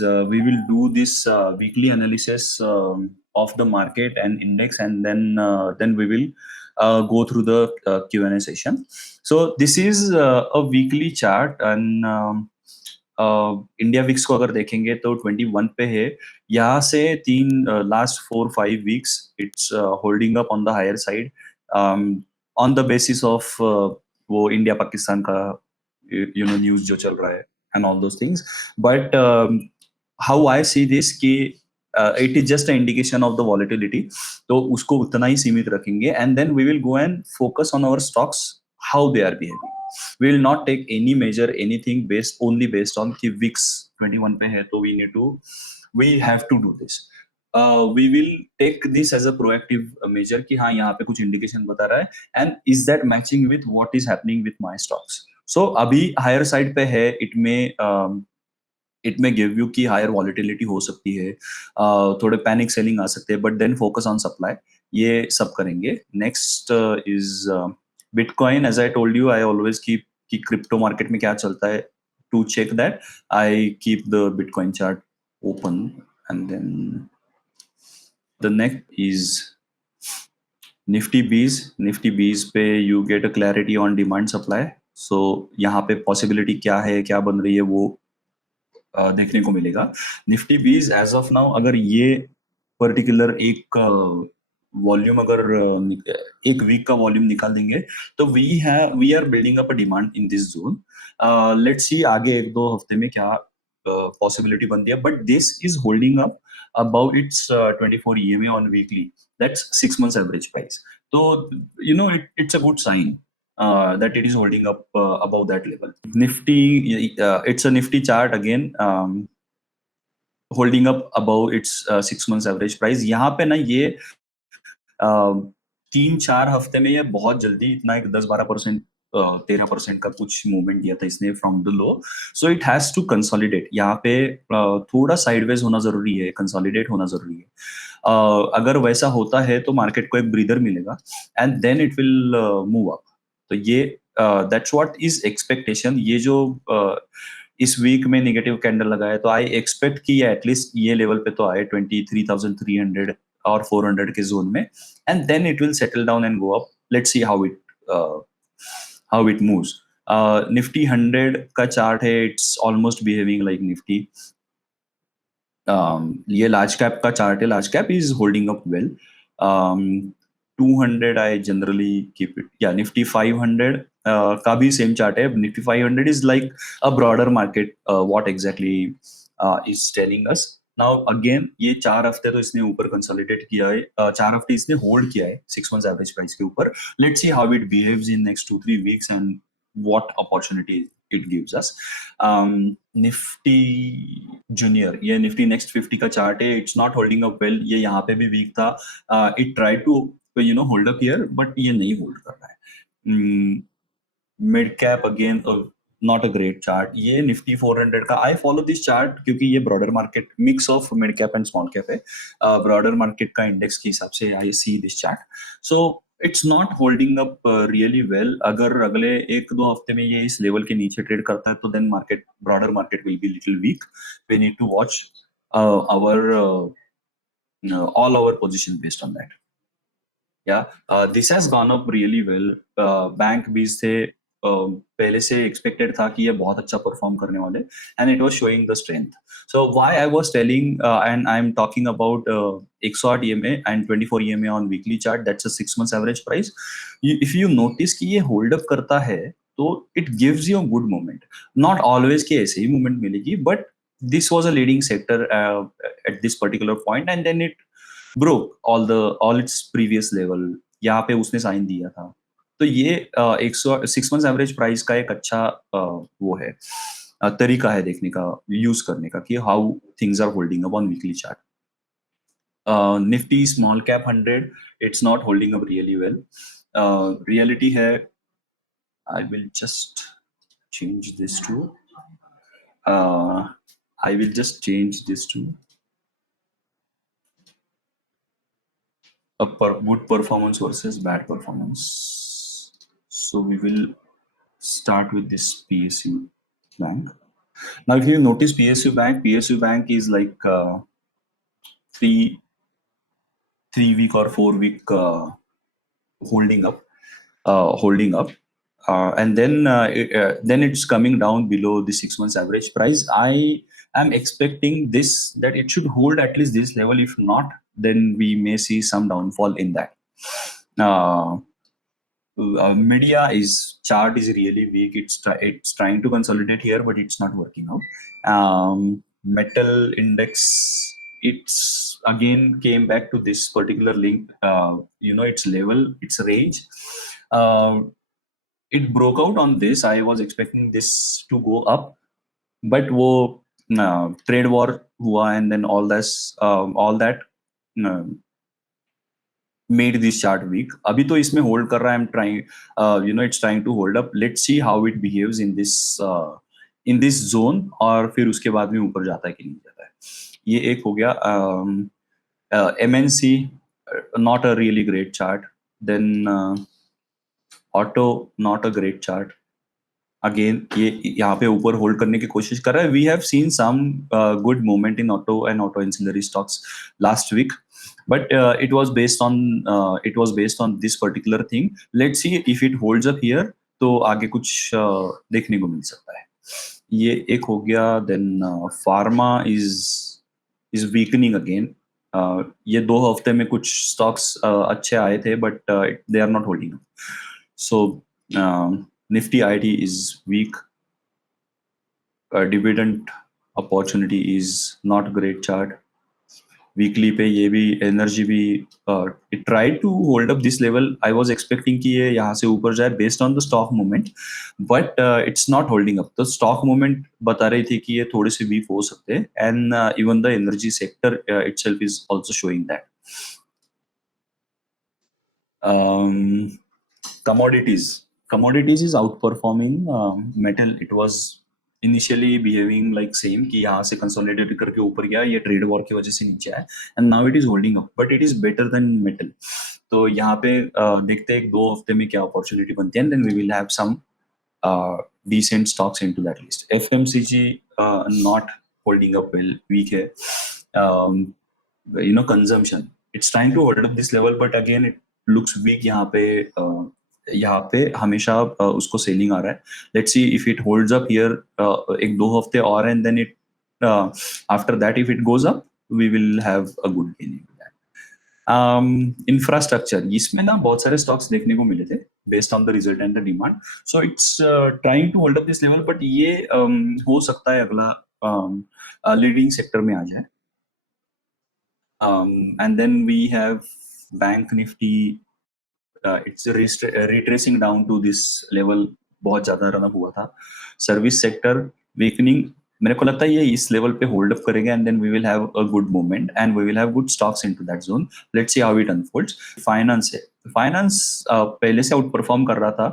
we will do this weekly analysis of the market and index, and then we will go through the Q&A session. So this is a weekly chart, and India VIX को अगर देखेंगे तो 21 पे है. यहाँ से तीन last 4-5 weeks it's holding up on the higher side on the basis of वो इंडिया पाकिस्तान का न्यूज जो चल रहा है and all those things. But how I see this कि it is just an indication of the volatility. तो उसको उतना ही सीमित रखेंगे, and then we will go and focus on our stocks, how they are behaving. We will not take any measure, anything only based on कि VIX 21 पे है तो we have to do this. We will take this as a proactive measure कि हाँ यहाँ पे कुछ indication बता रहा है, and is that matching with what is happening with my stocks. So अभी higher side पे है, it may give you कि higher volatility हो सकती है, थोड़े panic selling आ सकते हैं, but then focus on supply. ये सब करेंगे. Next is Bitcoin. As I told you, I always keep कि crypto market में क्या चलता है. To check that, I keep the Bitcoin chart open, and then the next is Nifty Bees. Nifty Bees पे you get a clarity on demand supply. So यहाँ पे possibility क्या है, क्या बन रही है, वो देखने को मिलेगा. निफ्टी बीज एज ऑफ नाउ अगर ये पर्टिकुलर एक वॉल्यूम अगर एक वीक का वॉल्यूम निकाल देंगे तो we are building up a demand in this zone. Let's see आगे 1-2 हफ्ते में क्या पॉसिबिलिटी बनती है, but this is holding up about its 24 EMA on weekly. That's 6 months average price. तो it's a good sign that it is holding up above that level. Nifty, it's a Nifty chart again, holding up above its 6 months average price. यहाँ पे ना ये 3-4 हफ्ते में ये बहुत जल्दी इतना एक 10-12%, 13% का कुछ मूवमेंट दिया था इसने from the low. So it has to consolidate. यहाँ पे थोड़ा साइडवेज होना जरूरी है, कंसोलिडेट होना जरूरी है. अगर वैसा होता है तो मार्केट को एक ब्रीदर मिलेगा, and then it will move up. तो ये दैट्स व्हाट इज एक्सपेक्टेशन. ये जो इस वीक में नेगेटिव कैंडल लगाया तो आई एक्सपेक्ट कि एटलीस्ट ये लेवल पे तो आए 23,300 और 400 के जोन में, and then it will settle down and go up. Let's see how it moves. Nifty 100 का चार्ट है. It's almost behaving like Nifty. ये लार्ज कैप का चार्ट है. Large cap is holding up well. 200 I generally keep it. Yeah, Nifty 500 का भी same chart है. Nifty 500 is like a broader market. What exactly is telling us now? Again, ये 4 हफ्ते तो इसने ऊपर कंसोलिडेट किया है. 4 हफ्ते इसने होल्ड किया है 6 months एवरेज प्राइस के ऊपर. Let's see how it behaves in next 2-3 weeks and what opportunity it gives us. Nifty Junior, ये Nifty Next 50 का चार्ट है. It's not holding up well. ये यहाँ पे भी वीक था. It tried to hold up here, but ये नहीं होल्ड कर रहा है. Mid cap again not a great chart. ये निफ्टी 400 का आई फॉलो दिस चार्ट क्योंकि ये broader market mix of mid cap and small cap है. ब्रॉडर मार्केट का इंडेक्स के हिसाब से I see this chart. So it's not holding up really well. अगर अगले 1-2 हफ्ते में ये इस लेवल के नीचे ट्रेड करता है तो then broader market will be little weak. We need to watch all our position based on that. Yeah, this has gone up really well. Bank भी से पहले से एक्सपेक्टेड था कि ये बहुत अच्छा परफॉर्म करने वाले, and it was showing the strength. So why I was telling and I am talking about 108 EMA and 24 EMA on weekly chart. That's a 6 months average price. If you notice कि ये hold up करता है तो it gives you a good moment. Not always कि ऐसे ही moment मिलेगी, but this was a leading sector at this particular point, and then it broke all its previous level. यहाँ पे उसने साइन दिया था. तो ये 6 months एवरेज प्राइस का एक अच्छा वो है, तरीका है देखने का, यूज करने का कि how things are holding up on weekly chart. Nifty small cap 100 it's not holding up really well. Reality है, I will just change this to good performance versus bad performance. So we will start with this PSU bank. Now, if you notice PSU Bank is like three 3 week or 4 week holding up, holding up, then it's coming down below the 6 months average price. I am expecting this that it should hold at least this level. If not, then we may see some downfall in that. Uh, Media is chart is really weak. It's trying to consolidate here, but it's not working out. Metal index, it's again came back to this particular link. Its level, its range. Uh, it broke out on this. I was expecting this to go up, but वो trade war हुआ, and then all that uh, made this chart weak. अभी तो इसमें hold कर रहा है. I'm trying, it's trying to hold up. Let's see how it behaves in this zone, और फिर उसके बाद में ऊपर जाता है कि नहीं जाता है. ये एक हो गया. MNC, not a really great chart. Then auto, not a great chart. Again ये यहाँ पे ऊपर होल्ड करने की कोशिश कर रहा है. We have seen some good movement in auto and auto ancillary stocks last week, but it was based on this particular thing. Let's see if it holds up here, तो आगे कुछ देखने को मिल सकता है. ये एक हो गया. Then pharma is weakening again. ये 2 हफ्ते में कुछ स्टॉक्स अच्छे आए थे, but they are not holding. So Nifty IT is weak. Dividend opportunity is not great chart. Weekly पे ये भी energy भी it tried to hold up this level. I was expecting कि ये यहाँ से ऊपर जाए based on the stock movement, but it's not holding up. The stock movement बता रही थी कि ये थोड़े से weak हो सकते हैं, and even the energy sector itself is also showing that. Commodities is outperforming metal. It was initially behaving like same कि यहाँ से consolidate करके ऊपर गया, ये trade war की वजह से नीचे आया, and now it is holding up, but it is better than metal. तो यहाँ पे देखते हैं 2 हफ्ते में क्या opportunity बनती है, and then we will have some decent stocks into that list. FMCG not holding up well, weak है. Consumption, it's trying to hold up this level, but again it looks weak. यहाँ पे हमेशा उसको selling आ रहा है. Let's see if it holds up here 1-2 हफ्ते और, and then it after that if it goes up we will have a good gain in that. Infrastructure, इसमें ना बहुत सारे स्टॉक्स देखने को मिले थे based on the result and the demand. So it's trying to hold up this level, but ये हो सकता है अगला लीडिंग सेक्टर में आ जाए. And then we have bank Nifty. It's retracing down to this level. बहुत ज्यादा रन अप हुआ था. Service sector weakening. मेरे को लगता है ये इस लेवल पे होल्ड अप करेंगे, and then we will have a good movement, and we will have good stocks into that zone. Let's see how it unfolds. Finance है. फाइनेंस पहले से आउट परफॉर्म कर रहा था.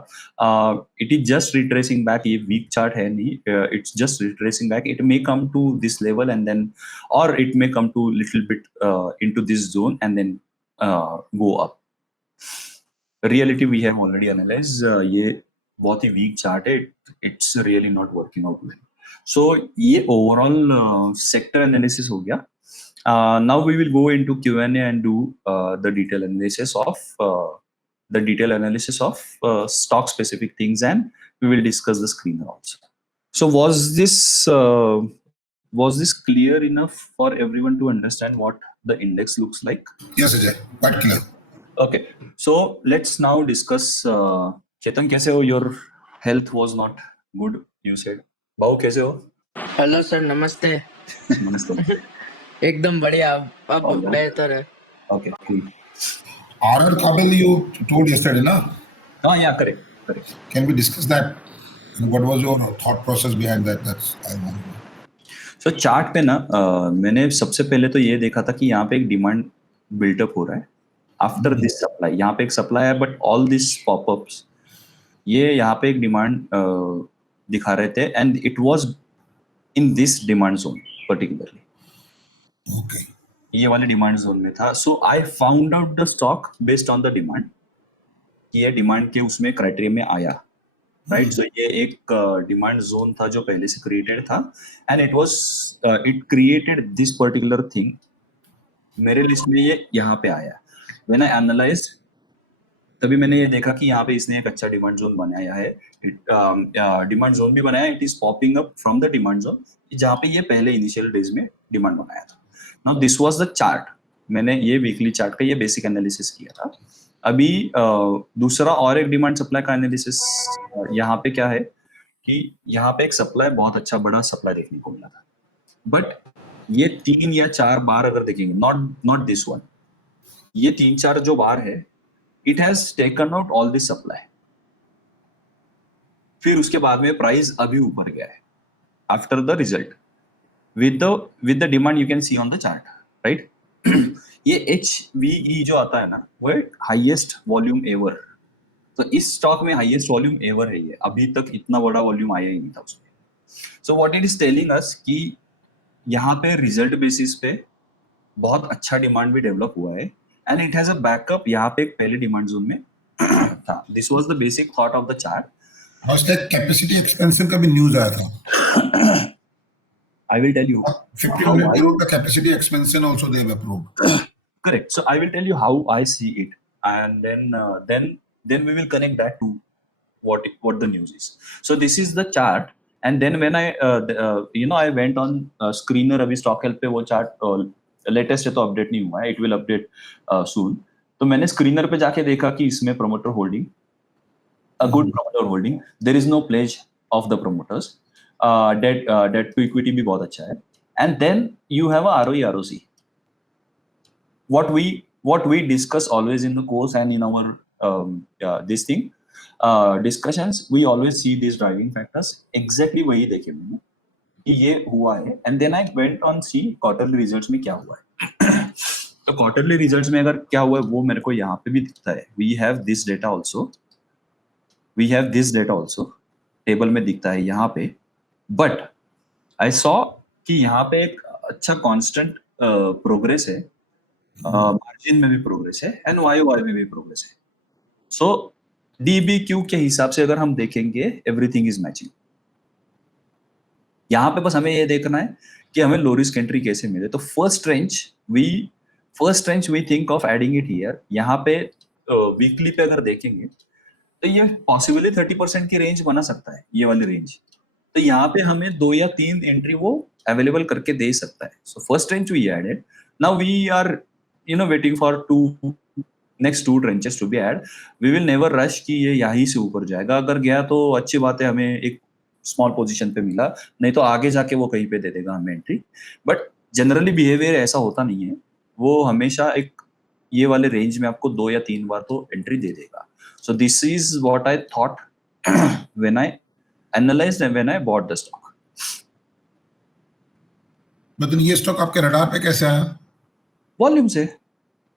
It is just retracing back. ये week chart है नहीं, it's just retracing back. It may come to this level and then, और it may come to little bit into this zone and then go up. Reality we have already analyse. ये बहुत ही weak chart है. It's really not working out well. So ये overall sector analysis हो गया. Now we will go into Q&A and do the detail analysis of stock specific things, and we will discuss the screener also. So was this clear enough for everyone to understand what the index looks like? Yes, Ajay, quite clear. Okay, so let's now discuss. Chetan, कैसे हो? Your health was not good, you said. बाबू कैसे हो? Hello sir, नमस्ते. नमस्ते. एकदम बढ़िया, अब All right. बेहतर है. Okay, cool. RR Kabel you told yesterday, na? Yeah, correct. Can we discuss that? And what was your thought process behind that? That's I want to know. So chart पे ना मैंने सबसे पहले तो ये देखा था कि यहाँ पे एक डिमांड बिल्टअप हो रहा है आफ्टर दिस सप्लाई. यहाँ पे एक सप्लाई है, बट ऑल दिस पॉपअप्स ये यहाँ पे एक डिमांड दिखा रहे थे, and it was in this demand zone particularly. Okay. ये वाले डिमांड जोन में था. So I found out the stock based on the demand कि ये डिमांड के उसमें क्राइटेरिया में आया. राइट. सो ये एक डिमांड जोन था जो पहले से क्रिएटेड था, and it created this particular thing. मेरे लिस्ट में ये यहाँ पे आया. व्हेन आई एनालाइज्ड, तभी मैंने ये देखा कि यहाँ पे इसने एक अच्छा डिमांड जोन बनाया है. डिमांड जोन भी बनाया, it is popping up from the demand zone, जहाँ पे ये पहले इनिशियल डेज में डिमांड बनाया था. Now this was the chart. मैंने ये वीकली चार्ट का ये बेसिक एनालिसिस किया था. अभी दूसरा और एक डिमांड सप्लाई का एनालिसिस यहाँ पे क्या है कि यहाँ पे एक सप्लाई, बहुत अच्छा बड़ा सप्लाई देखने को मिला था. बट ये 3 या 4 बार अगर देखेंगे, नॉट दिस वन, ये 3-4 जो बार है, it has taken out all this supply. फिर उसके बाद में प्राइस अभी ऊपर गया है after the result with the demand. You can see on the chart, right. ये HVE जो आता है ना, वो हाईएस्ट वॉल्यूम एवर. तो इस स्टॉक में हाईएस्ट वॉल्यूम एवर है. ये अभी तक इतना बड़ा वॉल्यूम आया ही नहीं था उसमें. So what it is telling us कि यहाँ पे रिजल्ट बेसिस पे बहुत अच्छा डिमांड भी डेवलप हुआ है, and it has a backup यहाँ पे एक पहले डिमांड जोन में था. This was the basic thought of the chart. और उसका कैपेसिटी एक्सपेंशन का भी न्यूज आया था. I will tell you 50 how million I, euro का capacity expansion also they have approved. correct. So I will tell you how I see it, and then we will connect that to what the news is. So this is the chart, and then when I I went on screener. अभी stock help पे वो chart latest है तो update नहीं हुआ है. It will update सून. तो मैंने स्क्रीनर पे जाके देखा कि इसमें promoter holding, a good promoter holding, there is no pledge of the promoters, debt to equity भी बहुत अच्छा है, and then you have a ROE ROC. What we discuss always in the course and in our this thing discussions, we always see these driving factors. Exactly वही देखे मैंने कि ये हुआ है, and then I went on see quarterly results में क्या हुआ है. तो quarterly results में अगर क्या हुआ है वो मेरे को यहाँ पे भी दिखता है. We have this data also, table में दिखता है यहाँ पे. बट आई सॉ कि यहाँ पे एक अच्छा कांस्टेंट प्रोग्रेस है, मार्जिन में भी प्रोग्रेस है, एंड YOY में भी प्रोग्रेस है. सो DBQ के हिसाब से अगर हम देखेंगे, एवरीथिंग इज मैचिंग. यहाँ पे बस हमें ये देखना है कि हमें लो रिस्क एंट्री कैसे मिले. तो first range we think of adding it here. यहाँ पे वीकली पे अगर देखेंगे तो ये पॉसिबली 30% की रेंज बना सकता है, ये वाली रेंज. तो यहाँ पे हमें 2 या 3 एंट्री वो अवेलेबल करके दे सकता है. So first range we added. Now we are waiting for next 2 tranches to be add. We will never rush कि ये यहीं से ऊपर जाएगा. अगर गया तो अच्छी बात है, हमें एक स्मॉल पोजीशन पे मिला, नहीं तो आगे जाके वो कहीं पे दे देगा हमें एंट्री. बट जनरली बिहेवियर ऐसा होता नहीं है. वो हमेशा एक ये वाले रेंज में आपको 2 या 3 बार तो एंट्री दे देगा. So this is what I thought when I analyzed and when I bought the stock. मतलब ये स्टॉक आपके रडार पे कैसे आया? वॉल्यूम से.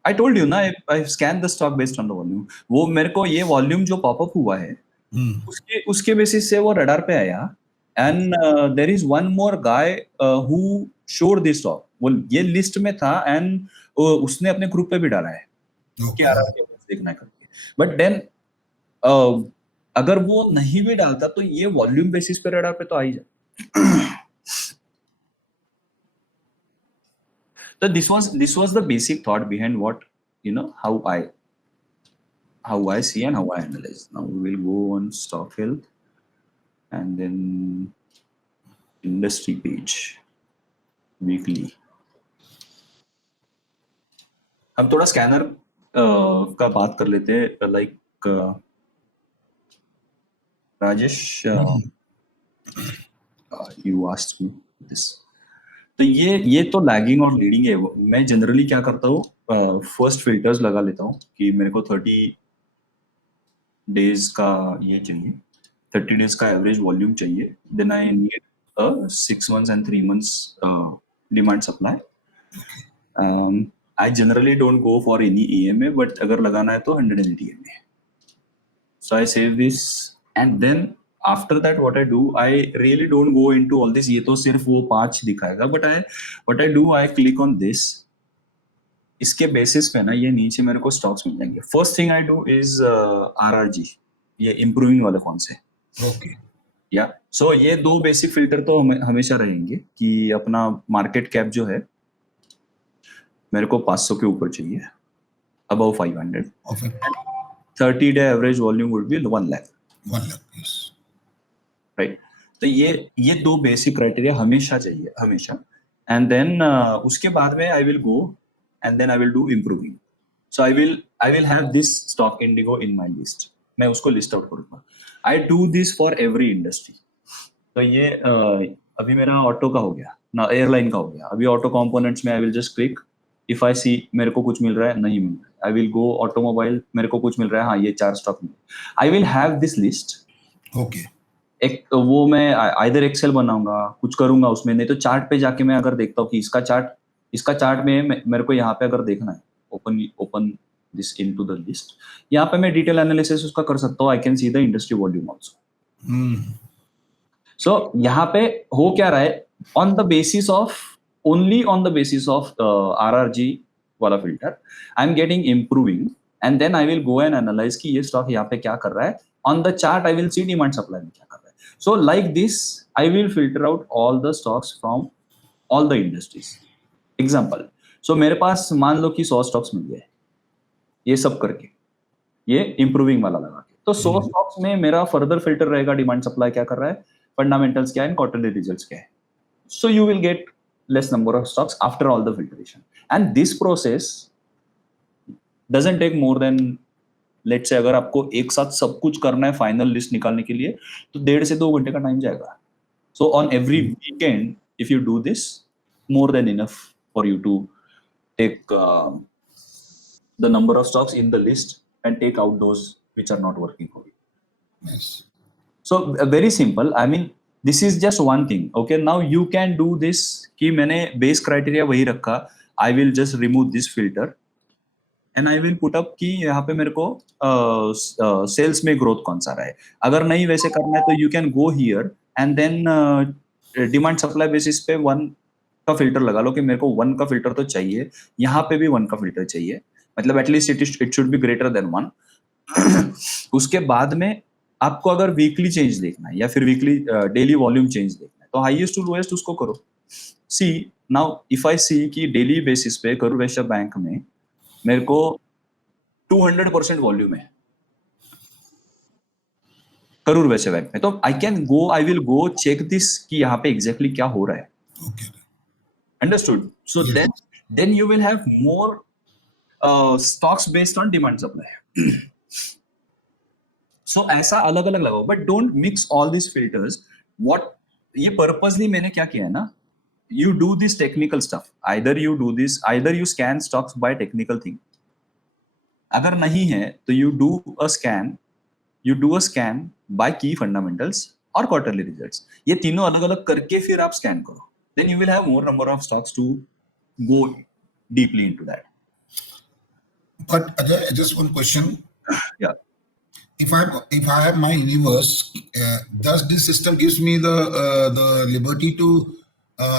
I told you ना, I scanned the stock based on the volume. वो मेरे को ये वॉल्यूम जो पॉपअप हुआ है उसके बेसिस से वो रडार पे आया. And there is one more guy who showed this stock. वो ये लिस्ट में था, एंड उसने अपने ग्रुप पे भी डाला है कि यार देखना है करके. बट देन अगर वो नहीं भी डालता तो ये वॉल्यूम बेसिस पे रडार पे तो आ ही जाए. तो this was the basic thought behind what how I see and how I analyze. Now we will go on stock health and then industry page weekly. हम थोड़ा स्कैनर का बात कर लेते हैं. Like Rajesh, you asked me this. तो ये तो लैगिंग और लीडिंग है. मैं जनरली क्या करता हूँ, फर्स्ट फिल्टर्स लगा लेता हूँ कि मेरे को 30 डेज का ये चाहिए, 30 डेज का एवरेज वॉल्यूम चाहिए. Then I need 6 months and 3 months demand supply. I generally don't go for any EMA, but अगर लगाना है तो 180 EMA. So I save this, and then after that what I do, I really don't go into all this. ये तो सिर्फ वो 5 दिखाएगा, but what I do, I click on this. इसके बेसिस पे ना ये नीचे मेरे को स्टॉक्स मिल जाएंगे. First thing I do is RRG, ये इम्प्रूविंग वाले कौन से. Okay. या सो ये दो बेसिक फिल्टर तो हमेशा रहेंगे कि अपना मार्केट कैप जो है मेरे को 500 के ऊपर चाहिए, above 500. Often 30 day average volume would be 1 lakh, 1 lakh. Yes. Right. तो ये दो बेसिक क्राइटेरिया हमेशा चाहिए, हमेशा. एंड देन उसके बाद में I will go and then I will do improving. So I will have this stock IndiGo in my list. मैं उसको लिस्ट आउट करूंगा. I do this for every industry. तो ये अभी मेरा ऑटो का हो गया ना, एयरलाइन का हो गया. अभी ऑटो कंपोनेंट्स में I will just click. If I see मेरे को कुछ मिल रहा है, नहीं मिल रहा है, आई विल गो ऑटोमोबाइल. मेरे को कुछ मिल रहा है, हाँ ये 4 stock mill. I will have this list. Okay. एक वो मैं आइदर एक्सेल बनाऊंगा, कुछ करूंगा उसमें. नहीं तो चार्ट पे जाके मैं अगर देखता हूँ कि इसका चार्ट में मेरे को यहाँ पे अगर देखना है, open this into the list. यहाँ पे मैं डिटेल एनालिसिस उसका कर सकता हूँ. I can see the industry volume also. So यहाँ पे हो क्या रहा है, on the basis of only on the basis of RRG वाला filter I am getting improving. And then I will go and analyse कि ये स्टॉक यहाँ पे क्या कर रहा है. On the chart I will C demand supply में क्या कर रहा है. So like this I will filter out all the stocks from all the industries. Example, so मेरे पास मान लो कि 100 स्टॉक्स मिल गए, ये सब करके, ये इम्प्रूविंग वाला लगा के. तो 100 स्टॉक्स में मेरा फर्दर फिल्टर रहेगा, डिमांड सप्लाई क्या कर रहा है, फंडामेंटल्स क्या है, क्वार्टरली रिजल्ट्स क्या है. So you will get less number of stocks after all the filtration. And this process doesn't take more than, let's say अगर आपको एक साथ सब कुछ करना है फाइनल लिस्ट निकालने के लिए, तो 1.5 से 2 घंटे का टाइम जाएगा. So on every weekend if you do this, more than enough for you to take the number of stocks in the list and take out those which are not working for you. Nice. So very simple. I mean, this is just one thing. Okay, now you can do this कि मैंने base criteria वही रखा. I will just remove this filter and I will put up कि यहाँ पे मेरे को sales में growth कौन सा रहा है. अगर नहीं वैसे करना है तो you can go here and then demand supply basis पे 1 का फिल्टर लगा लो कि मेरे को 1 का फिल्टर तो चाहिए, यहाँ पे भी 1 का फिल्टर चाहिए. मतलब at least it should be greater than 1. उसके बाद में आपको अगर वीकली चेंज देखना है या फिर वीकली डेली वॉल्यूम चेंज देखना है, तो हाईएस्ट टू लोएस्ट उसको करो. सी नाउ इफ आई सी कि डेली बेसिस पे करूर वैश्य बैंक में मेरे को 200% वॉल्यूम है करूर वैश्य बैंक में, तो I will go check this कि यहाँ पे एग्जैक्टली क्या हो रहा है. Okay. Understood. So then you will have more stocks based on demand supply. So ऐसा अलग अलग लगाओ, but don't mix all these filters. What ये purposely मैंने क्या किया है ना, you do this technical stuff. Either you scan stocks by technical thing. अगर नहीं है तो you do a scan by key fundamentals और quarterly results. ये तीनों अलग अलग करके फिर आप scan करो. Then you will have more number of stocks to go deeply into that. But Ajay, just one question. Yeah. If I have my universe, does this system gives me the liberty to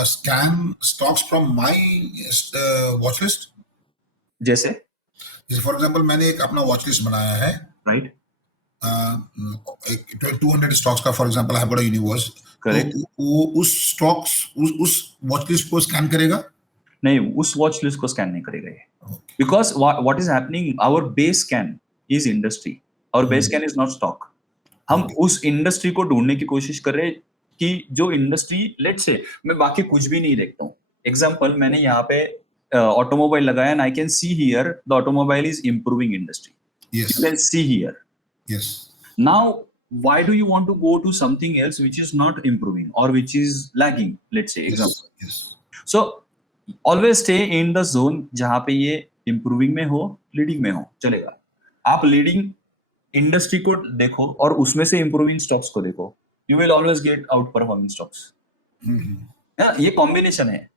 scan stocks from my watch list? जैसे for example मैंने एक अपना watch list बनाया है, right. 200 stocks का for example है, बड़ा universe. Correct. वो उस स्टॉक्स उस वॉच लिस्ट को स्कैन करेगा? नहीं, उस वॉच लिस्ट को स्कैन नहीं करेगा ये. Because what is happening, our base scan is industry. Our base scan is not stock. हम उस इंडस्ट्री को ढूंढने की कोशिश कर रहे हैं कि जो इंडस्ट्री, लेट्स से मैं बाकी कुछ भी नहीं देखता हूँ. एग्जांपल, मैंने यहाँ पे ऑटोमोबाइल लगाया and I can see here the automobile is improving industry. Yes. You can see here. Yes. Now, why do you want to go to something else which is not improving or which is lagging? Let's say example. Yes. So always stay in the zone जहाँ पे ये improving में हो, leading में हो, चलेगा. आप leading industry को देखो और उसमें से इम्प्रूविंग स्टॉक्स को देखो. You will always get out performing stocks. ये कॉम्बिनेशन है.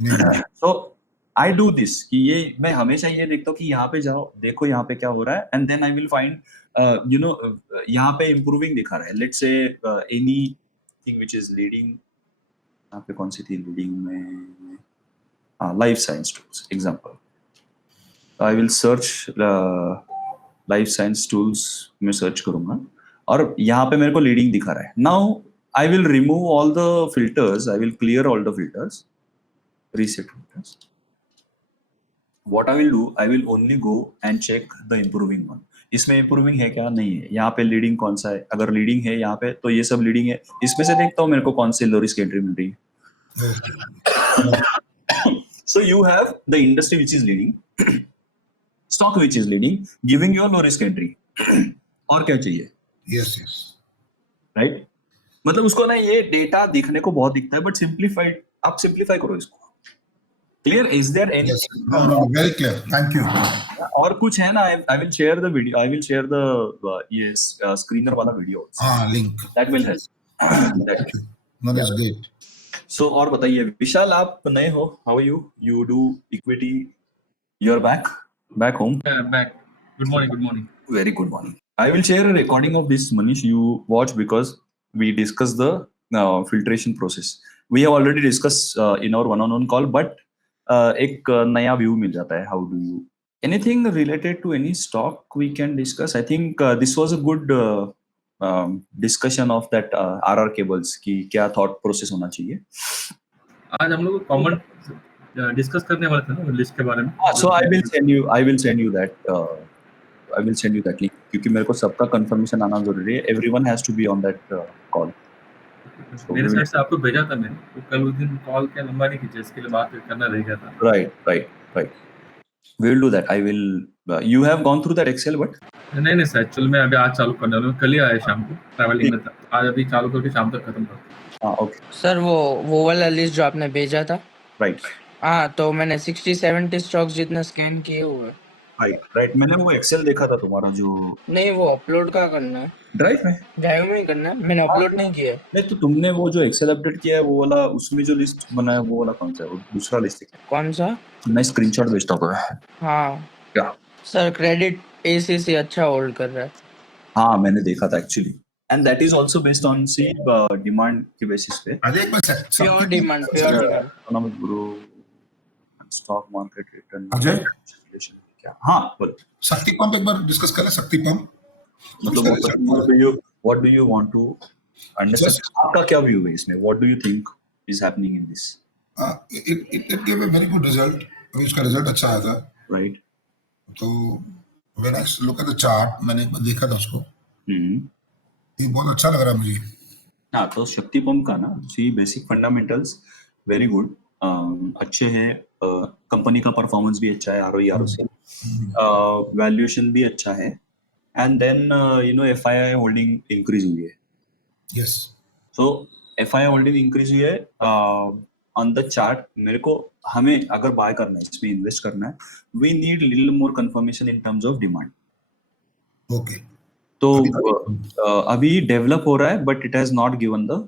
सो आई डू दिस कि ये मैं हमेशा ये देखता हूँ कि यहाँ पे जाओ, देखो यहाँ पे क्या हो रहा है, and then I will find यहाँ पे इम्प्रूविंग दिखा रहा है. Let's say anything which is leading. यहाँ पे कौन सी थी लीडिंग में, life science tools example. I will search life science tools में सर्च करूंगा और यहाँ पे मेरे को लीडिंग दिखा रहा है. Now I will remove all the filters, I will clear all the filters, reset filters. What I will do, I will only go and check the improving one. इसमें improving है क्या? नहीं है. यहाँ पे लीडिंग कौन सा है? अगर लीडिंग है यहाँ पे तो ये सब लीडिंग है. इसमें से देखता हूँ मेरे को कौन सी लो रिस्क एंट्री मिल रही है. So you have the industry which is leading, stock which is leading, giving you a low risk entry. और क्या चाहिए? Yes, yes. Right? मतलब उसको ना ये डेटा दिखने को बहुत दिखता है, बट सिंप्लीफाइड, आप सिंप्लीफाई करो इसको. Clear? Is there any? Yes. No, no, very clear. Thank you. और कुछ है ना? I will share the video, I will share the ये स्क्रीनर वाला video. Link. That will help. No, that's great. सो और बताइए विशाल, आप नए हो, how are you? You do equity, you are back home. Back. Good morning. Good morning. Very good morning. I will share a recording of this, Manish. You watch because we discussed the filtration process. We have already discussed in our one-on-one call, but एक नया view मिल जाता है. How do you? Anything related to any stock we can discuss? I think this was a good discussion of that RR cables कि क्या thought process होना चाहिए. आज हम लोग कॉमन डिस्कस करने वाले थे ना लिस्ट के बारे में. So I will send you that. I will send you that link क्योंकि मेरे को सबका confirmation आना जरूरी है. Everyone has to be on that call. मेरे साइड से आपको भेजा था मैंने, तो कल उस दिन कॉल क्या लंबा नहीं खींचा, इसके लिए बात करना रह गया था. Right. We will do that. I will. You have gone through that Excel, but नहीं सर, एक्चुअली मैं अभी आज चालू करने वाला हूँ. कल ही आया शाम को, ट्रैवलिंग में था. आज अभी चालू करके शाम तक खत्म कर. हाँ, okay. सर वो वाला लिस्ट जो आपने भेजा था, Right. हाँ, तो मैंने 60-70 स्टॉक्स जितना स्कैन किए हुए. Right. मैंने वो Excel देखा था तुम्हारा जो नहीं, वो अपलोड का करना है, ड्राइव में. ड्राइव में ही करना है. मैंने अपलोड नहीं किया है. नहीं तो तुमने वो जो Excel अपडेट किया है वो वाला, उसमें जो लिस्ट बनाया वो वाला कौन सा है? वो दूसरा लिस्ट है. कौन सा? मैं स्क्रीनशॉट भेजता हूँ. हाँ क्या? सर, क्रेडिट ACC अच्छा होल्ड कर रहा है. हाँ, मैंने देखा था actually. And that is also based on सी डिमांड के बेसिस पे. अजय एक बार pure demand. Economic grow, stock market return, Ajay? क्या? हाँ, बोल. शक्ति पंप एक बार डिस्कस करें. शक्ति पंप मतलब what do you want to understand? आपका क्या व्यू है इसमें? What do you think is happening in this? it gave a very good result. अभी उसका रिजल्ट अच्छा आया था. Right. तो when I look at the chart, मैंने एक बार देखा था उसको. ये बहुत अच्छा लग रहा है मुझे. हाँ, तो शक्ति पंप का ना, सी बेसिक फंडामेंटल्स वेरी गुड, अच्छे हैं. कंपनी का परफॉर्मेंस भी अच्छा है, ROE ROC, वैल्यूएशन भी अच्छा है. And then FII holding increase हुई है. Yes. So FII holding increase हुई है ऑन द चार्ट. मेरे को, हमें अगर बाय करना है, इसमें इन्वेस्ट करना है, we need little more confirmation in terms of demand. Okay. तो अभी डेवलप हो रहा है, but it has not given the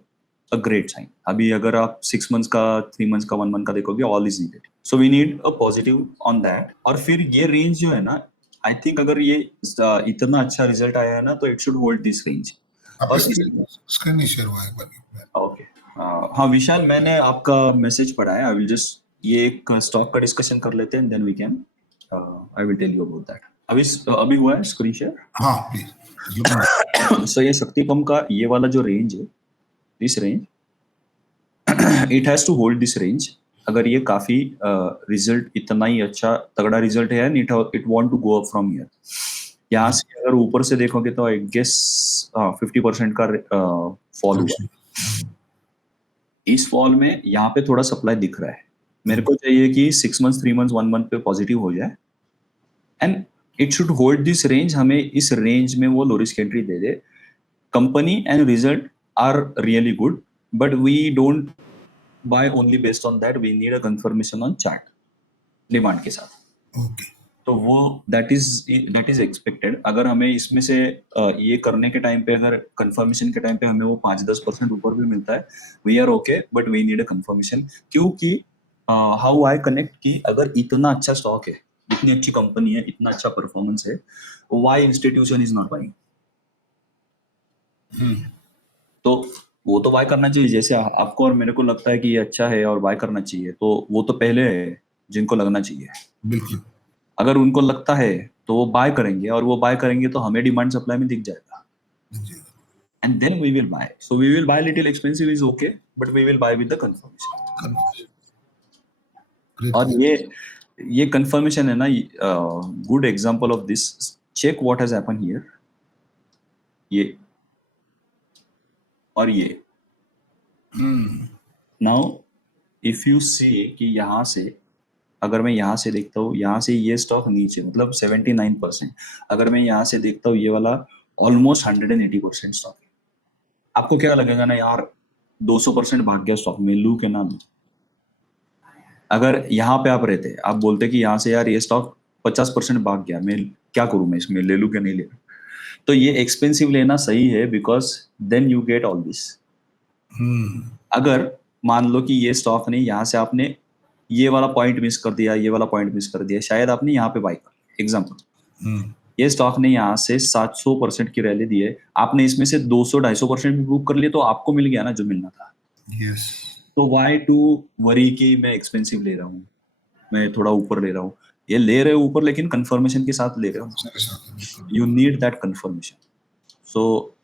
a great sign. अभी अगर आप 6 months का, 3 months का, 1 month का देखोगे, all is needed. So we need a positive on that. और फिर ये रेंज जो है ना, आई थिंक अगर ये इतना अच्छा रिजल्ट आया है ना, तो it should hold this range. आपका स्क्रीन नहीं शेयर हुआ है एक बार. ओके. हाँ विशाल, मैंने आपका मैसेज पढ़ा है. आई विल जस्ट ये एक स्टॉक का डिस्कशन कर लेते हैं, then we can, I will tell you about that. अभी हुआ है स्क्रीन शेयर. हाँ प्लीज. सो ये शक्ति पंप का ये वाला जो रेंज है, this range, it has to hold this range. अगर ये काफी रिजल्ट इतना ही अच्छा तगड़ा रिजल्ट है, it want to go up from here. यहाँ से अगर ऊपर से देखोगे तो आई गेस 50% का फॉल हुआ. इस फॉल में यहाँ पे थोड़ा सप्लाई दिख रहा है. मेरे को चाहिए कि 6 months, 3 months, 1 month पे पॉजिटिव हो जाए, and it should hold this range. हमें इस रेंज में वो लो रिस्क एंट्री दे दे. Company and result are really good, but we don't buy only based on that. We need a confirmation on chart demand के साथ. Okay. तो वो दैट इज एक्सपेक्टेड. अगर हमें इसमें से ये करने के टाइम पे, अगर कंफर्मेशन के टाइम पे हमें वो 5-10% ऊपर भी मिलता है, we are okay, but we need a confirmation. क्योंकि हाउ आई कनेक्ट कि अगर इतना अच्छा स्टॉक है, इतनी अच्छी कंपनी है, इतना अच्छा परफॉर्मेंस है, why institution is not buying? तो वो तो बाय करना चाहिए. जैसे आपको और मेरे को लगता है कि ये अच्छा है और बाय करना चाहिए, तो वो तो पहले है जिनको लगना चाहिए. बिल्कुल. अगर उनको लगता है तो वो बाय करेंगे, और वो बाय करेंगे तो हमें डिमांड सप्लाई में दिख जाएगा. and then we will buy. So we will buy little expensive is okay, but we will buy with the confirmation. Confirmation. Great. और ये confirmation है ना, good example of this. Check what has happened here. ये और ये. Now if you see कि यहाँ से अगर मैं यहाँ से देखता हूँ, यहाँ से ये स्टॉक नीचे मतलब 79%, अगर मैं यहाँ से देखता हूँ ये वाला ऑलमोस्ट 180% स्टॉक है. आपको क्या लगेगा ना यार 200% भाग गया स्टॉक, में लूं के ना लूं? अगर यहाँ पे आप रहते, आप बोलते कि यहाँ से यार ये स्टॉक 50% भाग गया, मैं क्या करूं, मैं इसमें ले लूं कि नहीं ले लूं? तो ये एक्सपेंसिव लेना सही है, because then you get all this. अगर मान लो कि ये स्टॉक ने यहाँ से आपने ये वाला पॉइंट मिस कर दिया, ये वाला पॉइंट मिस कर दिया, शायद आपने यहाँ पे बाय कर लिया. एग्जाम्पल, ये स्टॉक ने यहाँ से 700% की रैली दी है, आपने इसमें से 200-250% भी बुक कर लिए, तो आपको मिल गया ना जो मिलना था. Yes. तो वाई टू वरी कि मैं एक्सपेंसिव ले रहा हूँ, मैं थोड़ा ऊपर ले रहा हूँ. ये ले रहे हो ऊपर, लेकिन कंफर्मेशन के साथ ले रहे हो. You need that confirmation. So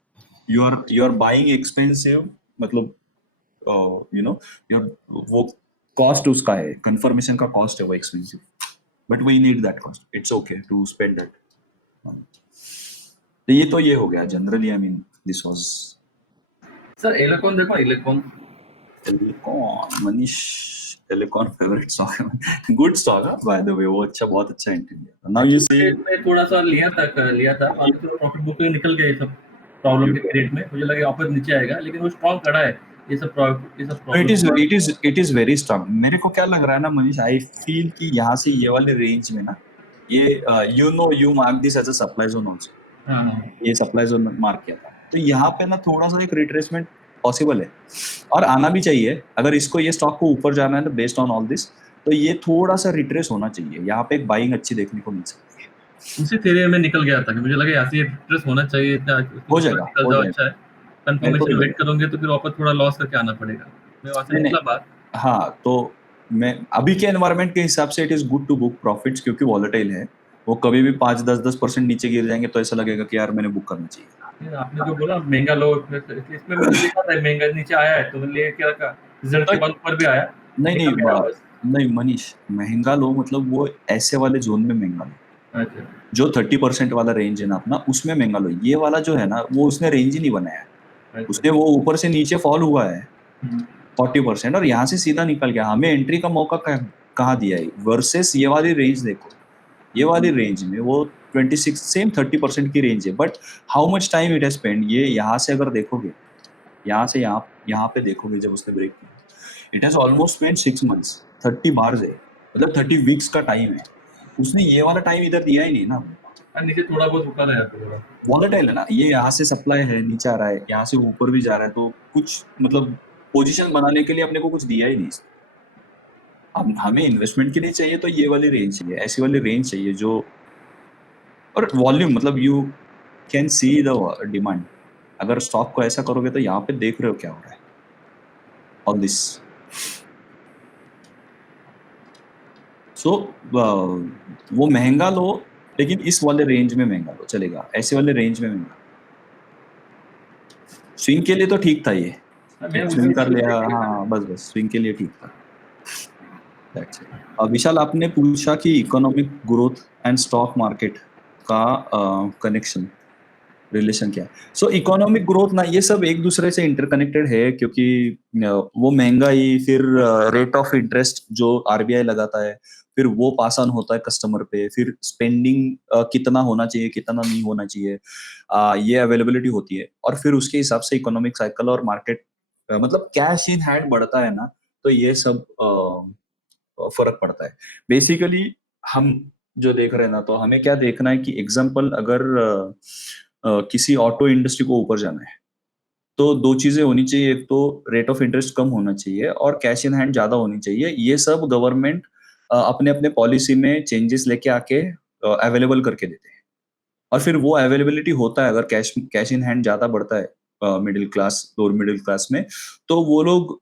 you are buying expensive, मतलब यू नो वो कॉस्ट उसका है, कंफर्मेशन का कॉस्ट है वो expensive, but we need that cost. It's okay to spend that. तो ये हो गया generally. I mean this was sir Elecon देखो, एलेकॉन मनीष, एलेकॉन फेवरेट स्टॉक है. गुड स्टॉक है बाय द वे, वो अच्छा, बहुत अच्छा एंट्री लिया. नाउ यू सी, मैं थोड़ा सा लिया था और तो प्रॉफिट बुक में निकल गया. ये सब प्रॉब्लम के पीरियड में मुझे लगा वापस नीचे आएगा, लेकिन वो स्ट्रांग खड़ा है. ये सब इट इज वेरी स्ट्रांग. मेरे को क्या लग रहा है ना मनीष, आई फील कि यहाँ से ये वाले रेंज में ना, ये you mark this as a supply zone also. ये सप्लाई जोन मार्क किया था, तो यहाँ पे ना थोड़ा सा एक रिट्रेसमेंट पॉसिबल है, और आना भी चाहिए. अगर इसको ये स्टॉक को ऊपर जाना है तो बेस्ड ऑन ऑल दिस, तो ये थोड़ा सा रिट्रेस होना चाहिए. यहाँ पे एक बाइंग अच्छी देखने को मिल सकती है. उसी थ्योरी में निकल गया था कि मुझे लगा यहाँ से रिट्रेस होना चाहिए. इतना हो जाएगा. अच्छा है, कंफर्मेशन वेट करोगे तो फिर वापस थोड़ा लॉस करके आना पड़ेगा. मैं वहां से निकला बात. हाँ, तो मैं अभी के एनवायरनमेंट के हिसाब से it is good to book profits, क्योंकि वॉलेटाइल है. वो कभी भी 5-10% नीचे गिर जाएंगे तो ऐसा लगेगा कि यार मैंने बुक करना चाहिए. आपने जो बोला महंगा लो, इसमें मैंने देखा था महंगा नीचे आया है तो मैंने ले क्या रखा. रिजल्ट के बाद ऊपर भी आया. नहीं मनीष, महंगा लो मतलब वो ऐसे वाले जोन में महंगा लो. अच्छा, जो 30% वाला रेंज है ना अपना, उसमें महंगा लो. ये वाला जो है ना, वो उसने रेंज ही नहीं बनाया. उसने वो ऊपर से नीचे फॉल हुआ है 40%, और यहाँ से सीधा निकल गया. हमें एंट्री का मौका कहाँ दिया है वर्सेस ये वाली रेंज. देखो ये वाली रेंज में वो 26 सेम 30% की रेंज है, but how much time it has spend. ये यहाँ से अगर देखोगे, यहाँ से यहाँ पे देखोगे, जब उसने ब्रेक किया, it has almost spend 6 months, 30 bars है, मतलब 30 वीक्स का टाइम है. उसने ये वाला टाइम इधर दिया ही नहीं ना. नीचे थोड़ा बहुत रुका है, वॉलेटाइल है ना, ये यहाँ से सप्लाई है, नीचे आ रहा है, यहाँ से ऊपर भी जा रहा है, तो कुछ मतलब पोजीशन बनाने के लिए अपने को कुछ दिया ही नहीं. हमें इन्वेस्टमेंट के लिए चाहिए तो ये वाली रेंज चाहिए, ऐसी वाली रेंज चाहिए जो, और वॉल्यूम, मतलब you can see the demand. अगर स्टॉक को ऐसा करोगे तो यहाँ पे देख रहे हो क्या हो रहा है, ऑल दिस. सो वो महंगा लो, लेकिन इस वाले रेंज में महंगा लो, चलेगा. ऐसे वाले रेंज में महंगा. स्विंग के लिए तो ठीक था, ये स्विंग कर लिया. हाँ बस स्विंग के लिए ठीक था. विशाल, आपने पूछा कि economic growth and stock market का कनेक्शन, रिलेशन क्या है. सो इकोनॉमिक ग्रोथ ना, ये सब एक दूसरे से इंटरकनेक्टेड है, क्योंकि वो महंगाई, फिर रेट ऑफ इंटरेस्ट जो आरबीआई लगाता है, फिर वो पास ऑन होता है कस्टमर पे, फिर स्पेंडिंग कितना होना चाहिए, कितना नहीं होना चाहिए, ये अवेलेबिलिटी होती है, और फिर उसके हिसाब से इकोनॉमिक साइकिल और मार्केट, मतलब कैश इन हैंड बढ़ता है ना, तो ये सब फर्क पड़ता है. बेसिकली हम जो देख रहे हैं ना, तो हमें क्या देखना है कि एग्जाम्पल, अगर किसी ऑटो इंडस्ट्री को ऊपर जाना है तो 2 चीजें होनी चाहिए. एक तो रेट ऑफ इंटरेस्ट कम होना चाहिए और कैश इन हैंड ज्यादा होनी चाहिए. ये सब गवर्नमेंट अपने अपने पॉलिसी में चेंजेस लेके आके अवेलेबल करके देते हैं, और फिर वो अवेलेबिलिटी होता है. अगर कैश इन हैंड ज्यादा बढ़ता है middle class, lower middle class में, तो वो लोग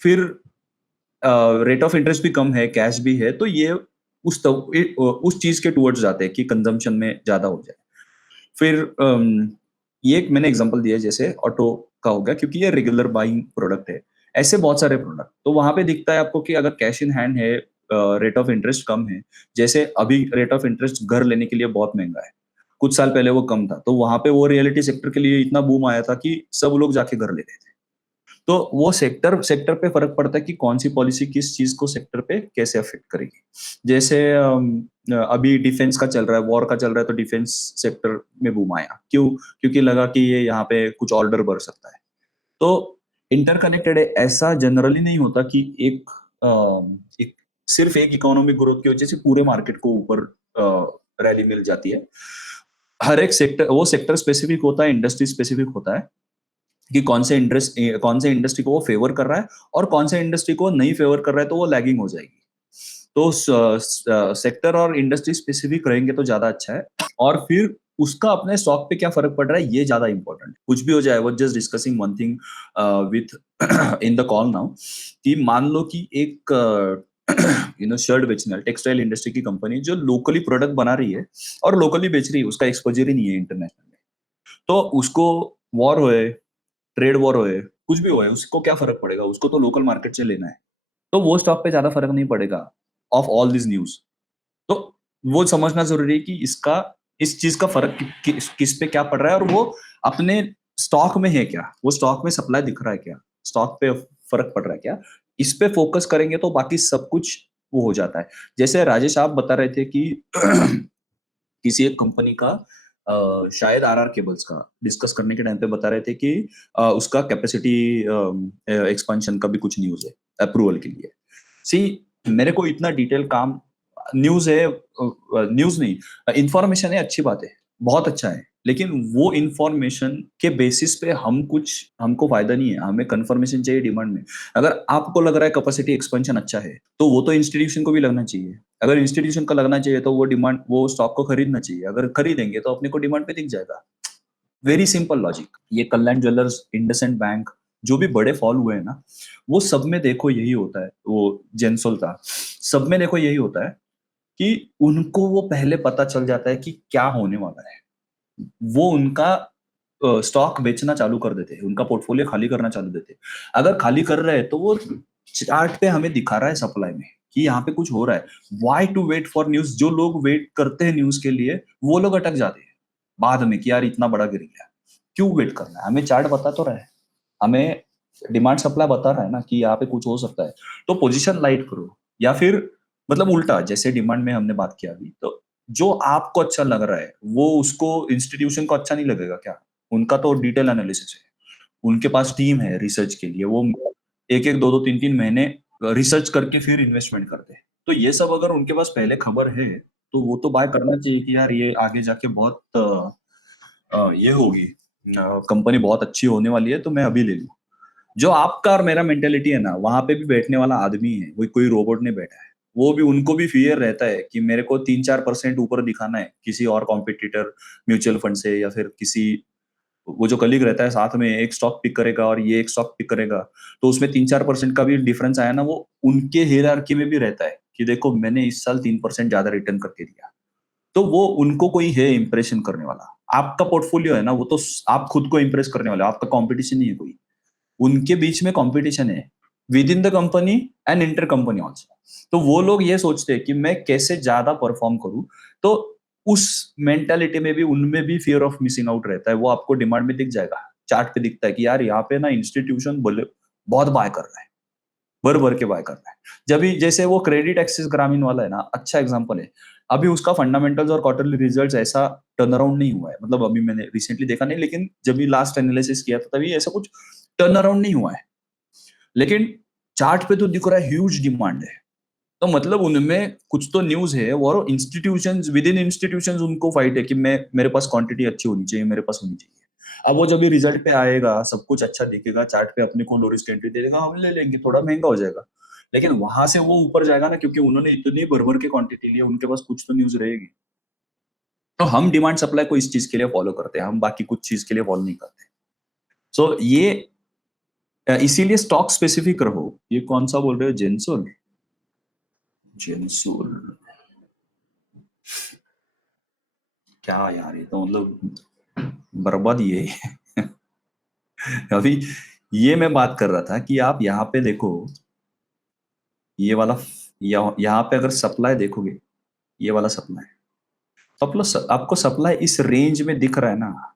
फिर रेट ऑफ इंटरेस्ट भी कम है, कैश भी है, तो ये उस चीज के टुवर्ड्स जाते हैं कि कंजम्पशन में ज्यादा हो जाए. फिर ये एक मैंने एग्जांपल दिया है, जैसे ऑटो का हो गया, क्योंकि ये रेगुलर बाइंग प्रोडक्ट है। ऐसे बहुत सारे प्रोडक्ट, तो वहां पे दिखता है आपको कि अगर कैश इन हैंड है, रेट ऑफ इंटरेस्ट कम है। जैसे अभी रेट ऑफ इंटरेस्ट घर लेने के लिए बहुत महंगा है, कुछ साल पहले वो कम था, तो वहां पे वो रियलिटी सेक्टर के लिए इतना बूम आया था कि सब लोग जाके घर ले रहे थे। तो वो सेक्टर सेक्टर पे फर्क पड़ता है कि कौन सी पॉलिसी किस चीज को सेक्टर पे कैसे अफेक्ट करेगी। जैसे अभी डिफेंस का चल रहा है, वॉर का चल रहा है, तो डिफेंस सेक्टर में बूम आया, क्यों? क्योंकि लगा कि ये यहाँ पे कुछ ऑर्डर बढ़ सकता है। तो इंटरकनेक्टेड है, ऐसा जनरली नहीं होता कि एक सिर्फ एक इकोनॉमिक ग्रोथ की वजह से पूरे मार्केट को ऊपर रैली मिल जाती है। हर एक सेक्टर, वो सेक्टर स्पेसिफिक होता है, इंडस्ट्री स्पेसिफिक होता है कि कौन से इंडस्ट्री को वो फेवर कर रहा है और कौन से इंडस्ट्री को नहीं फेवर कर रहा है, तो वो लैगिंग हो जाएगी। तो सेक्टर और इंडस्ट्री स्पेसिफिक रहेंगे तो ज्यादा अच्छा है। और फिर उसका अपने स्टॉक पे क्या फर्क पड़ रहा है, ये ज्यादा इंपॉर्टेंट है। कुछ भी हो जाए, वो just discussing one thing with in the call now, कि मान लो कि एक शर्ट बेचने वाली टेक्सटाइल इंडस्ट्री की कंपनी जो लोकली प्रोडक्ट बना रही है और लोकली बेच रही है, उसका एक्सपोजर ही नहीं है इंटरनेशनल में, तो उसको वॉर होए, ट्रेड वॉर होए, कुछ भी होए, उसको क्या फर्क पड़ेगा? उसको तो लोकल मार्केट से लेना है, तो वो स्टॉक पे ज्यादा फर्क नहीं पड़ेगा ऑफ ऑल दिस न्यूज। तो वो समझना जरूरी है कि इसका, इस चीज का फर्क किस पे क्या पड़ रहा है, और वो अपने स्टॉक में है क्या, वो स्टॉक में सप्लाई दिख रहा है क्या, स्टॉक पे फर्क पड़ रहा है क्या। इस पे फोकस करेंगे तो बाकी सब कुछ वो हो जाता है। जैसे राजेश आप बता रहे थे कि किसी एक कंपनी का शायद आरआर केबल्स का डिस्कस करने के टाइम पे बता रहे थे कि उसका कैपेसिटी एक्सपेंशन का भी कुछ न्यूज है अप्रूवल के लिए। सी, मेरे को इतना डिटेल काम, न्यूज है, न्यूज नहीं, इंफॉर्मेशन है, अच्छी बात है, बहुत अच्छा है, लेकिन वो इंफॉर्मेशन के बेसिस पे हमको फायदा नहीं है, हमें कंफर्मेशन चाहिए डिमांड में। अगर आपको लग रहा है कैपेसिटी एक्सपेंशन अच्छा है, तो वो तो इंस्टीट्यूशन को भी लगना चाहिए। अगर इंस्टीट्यूशन को लगना चाहिए तो वो डिमांड, वो स्टॉक को खरीदना चाहिए। अगर खरीदेंगे तो अपने को डिमांड पे दिख जाएगा। Very simple logic. ये कल्याण ज्वेलर्स, इंडसइंड बैंक, जो भी बड़े फॉल हुए हैं ना, वो सब में देखो यही होता है। वो जेंसोल था, सब में देखो यही होता है कि उनको वो पहले पता चल जाता है कि क्या होने वाला है। वो उनका स्टॉक बेचना चालू कर देते हैं, उनका पोर्टफोलियो खाली करना चालू देते हैं। अगर खाली कर रहे हैं तो वो चार्ट पे हमें दिखा रहा है सप्लाई में कि यहाँ पे कुछ हो रहा है। Why to wait for news? जो लोग वेट करते हैं न्यूज के लिए, वो लोग अटक जाते हैं बाद में कि यार इतना बड़ा गिर गया। क्यों वेट करना है? हमें चार्ट बता तो रहा है, हमें डिमांड सप्लाई बता रहा है ना कि यहाँ पे कुछ हो सकता है। तो पोजीशन लाइट करो, या फिर मतलब उल्टा, जैसे डिमांड में हमने बात किया अभी, तो जो आपको अच्छा लग रहा है वो उसको इंस्टीट्यूशन को अच्छा नहीं लगेगा क्या? उनका तो डिटेल एनालिसिस है, उनके पास टीम है रिसर्च के लिए, वो एक एक दो दो तीन तीन महीने रिसर्च करके फिर इन्वेस्टमेंट करते हैं। तो ये सब अगर उनके पास पहले खबर है, तो वो तो बाय करना चाहिए कि यार ये आगे जाके बहुत ये होगी, कंपनी बहुत अच्छी होने वाली है, तो मैं अभी ले लूं। जो आपका और मेरा मेंटेलिटी है ना, वहां पे भी बैठने वाला आदमी है, वो कोई रोबोट नहीं बैठा है। वो भी, उनको भी फियर रहता है कि मेरे को 3-4% ऊपर दिखाना है किसी और कॉम्पिटिटर म्यूचुअल फंड से, या फिर किसी, वो जो कलीग रहता है साथ में, एक स्टॉक पिक करेगा और ये एक स्टॉक पिक करेगा, तो उसमें 3-4% का भी डिफरेंस आया ना, वो उनके हियरार्की में भी रहता है कि देखो मैंने इस साल 3% ज्यादा रिटर्न करके दिया। तो वो उनको कोई है इंप्रेशन करने वाला। आपका पोर्टफोलियो है ना, वो तो आप खुद को इंप्रेस करने वाले हो, आपका कॉम्पिटिशन नहीं है कोई। उनके बीच में कंपटीशन है with in the company and inter company also. तो वो लोग ये सोचते हैं कि मैं कैसे ज्यादा परफॉर्म करूं। तो उस मेंटालिटी में भी, उनमें भी फियर ऑफ मिसिंग आउट रहता है। वो आपको डिमांड में दिख जाएगा, चार्ट पे दिखता है कि यार यहाँ पे ना इंस्टीट्यूशन बोले बहुत बाय कर रहा है, भर भर के बाय कर रहा है। जब भी, जैसे वो क्रेडिट एक्सिस ग्रामीण वाला है ना, अच्छा एग्जांपल है। अभी उसका फंडामेंटल्स और क्वार्टरली रिजल्ट्स ऐसा टर्न अराउंड नहीं हुआ है, मतलब अभी मैंने रिसेंटली देखा नहीं, लेकिन जब भी लास्ट एनालिसिस किया था तभी ऐसा कुछ टर्न अराउंड नहीं हुआ है। लेकिन चार्ट पे तो दिख रहा है ह्यूज डिमांड है। तो मतलब उनमें कुछ तो न्यूज है, और इंस्टीट्यूशंस, विद इन इंस्टीट्यूशंस उनको फाइट है कि मैं, मेरे पास क्वांटिटी अच्छी होनी चाहिए, मेरे पास होनी चाहिए। अब वो जब भी रिजल्ट पे आएगा, सब कुछ अच्छा दिखेगा, चार्ट पे अपने को लो रिस्क एंट्री दे देगा, हम ले लेंगे, थोड़ा महंगा हो जाएगा। लेकिन वहां से वो ऊपर जाएगा ना, क्योंकि उन्होंने इतनी भर के क्वांटिटी ली है, उनके पास कुछ तो न्यूज रहेगी। तो हम डिमांड सप्लाई को इस चीज के लिए फॉलो करते हैं, हम बाकी कुछ चीज के लिए फॉलो नहीं करते। सो ये इसीलिए स्टॉक स्पेसिफिक रहो। ये कौन सा बोल रहे हो? जेंसोल? जेंसोल क्या यार, ये तो मतलब बर्बाद ये है। अभी ये मैं बात कर रहा था कि आप यहाँ पे देखो, ये वाला यहाँ पे अगर सप्लाई देखोगे, ये वाला सप्लाई, तो आपको सप्लाई इस रेंज में दिख रहा है ना।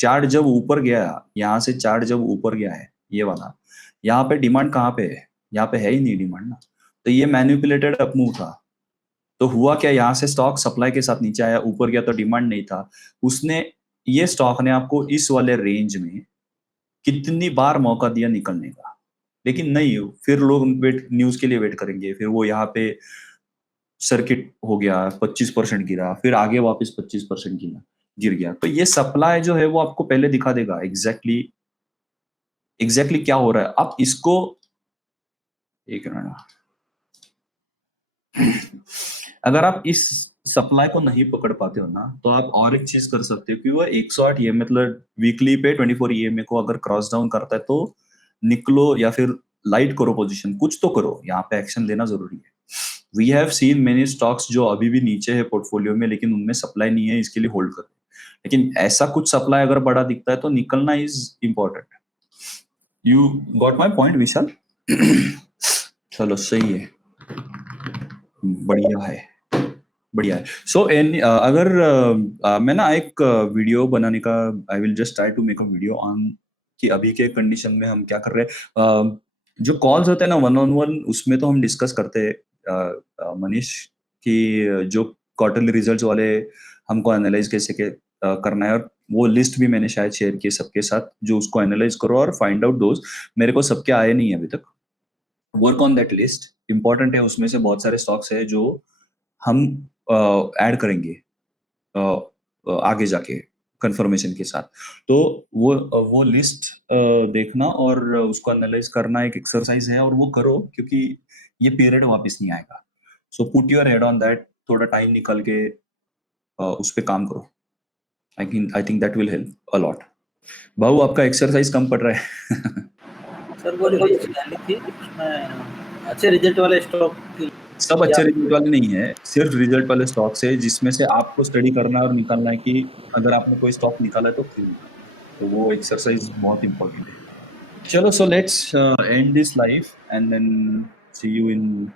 चार्ट जब ऊपर गया, यहाँ से चार्ट जब ऊपर गया है ये वाला, यहाँ पे डिमांड कहाँ पे है? यहाँ पे है ही नहीं डिमांड ना। तो ये मैनिपुलेटेड अपमूव था। तो हुआ क्या, यहाँ से स्टॉक सप्लाई के साथ नीचे आया, ऊपर गया तो डिमांड नहीं था। उसने, ये स्टॉक ने आपको इस वाले रेंज में कितनी बार मौका दिया निकलने का, लेकिन नहीं। फिर लोग न्यूज के लिए वेट करेंगे, फिर वो यहाँ पे सर्किट हो गया, 25% गिरा, फिर आगे वापस 25% गिर गया। तो ये सप्लाई जो है वो आपको पहले दिखा देगा एग्जैक्टली क्या हो रहा है। आप इसको एक मिनट, अगर आप इस सप्लाई को नहीं पकड़ पाते हो ना, तो आप और एक चीज कर सकते हो कि वो 108 EMA मतलब वीकली पे 24 EMA को अगर क्रॉस डाउन करता है तो निकलो, या फिर लाइट करो पोजीशन, कुछ तो करो। यहाँ पे एक्शन लेना जरूरी है। We have seen many stocks जो अभी भी नीचे है पोर्टफोलियो में, लेकिन उनमें सप्लाई नहीं है, इसके लिए होल्ड करो। लेकिन ऐसा कुछ सप्लाई अगर बड़ा दिखता है तो निकलना is important. You got my point Vishal? चलो सही है, बढ़िया है, बढ़िया है। सो अगर मैं ना एक वीडियो बनाने का, I will just try to make a video on कि अभी के कंडीशन में हम क्या कर रहे हैं। जो कॉल्स होते हैं ना 1-on-1, उसमें तो हम डिस्कस करते हैं मनीष, कि जो क्वार्टरली रिजल्ट्स वाले हमको एनालाइज कैसे करना है, और वो लिस्ट भी मैंने शायद शेयर की सबके साथ, जो उसको एनालाइज करो और फाइंड आउट दोज। मेरे को सबके आए नहीं है अभी तक। Work on that list, important है। उसमें से बहुत सारे स्टॉक्स है जो हम ऐड करेंगे आगे जाके कंफर्मेशन के साथ। तो वो लिस्ट देखना और उसको एनालाइज करना एक एक्सरसाइज है, और वो करो क्योंकि ये पीरियड वापस नहीं आएगा। So put your head on that, थोड़ा टाइम निकाल के उस पे काम करो। I think that will help a lot. भाऊ आपका एक्सरसाइज कम पड़ रहा है। सर वो जो लिस्ट डाली थी उसमें अच्छे रिजल्ट वाले स्टॉक की सब अच्छे रिजल्ट वाले नहीं है, सिर्फ रिजल्ट वाले स्टॉक्स है जिसमें से आपको स्टडी करना है और निकालना है कि अगर आपने कोई स्टॉक निकाला है तो क्यों निकाला। तो वो एक्सरसाइज बहुत इंपॉर्टेंट है। चलो, so let's end this life and then see you in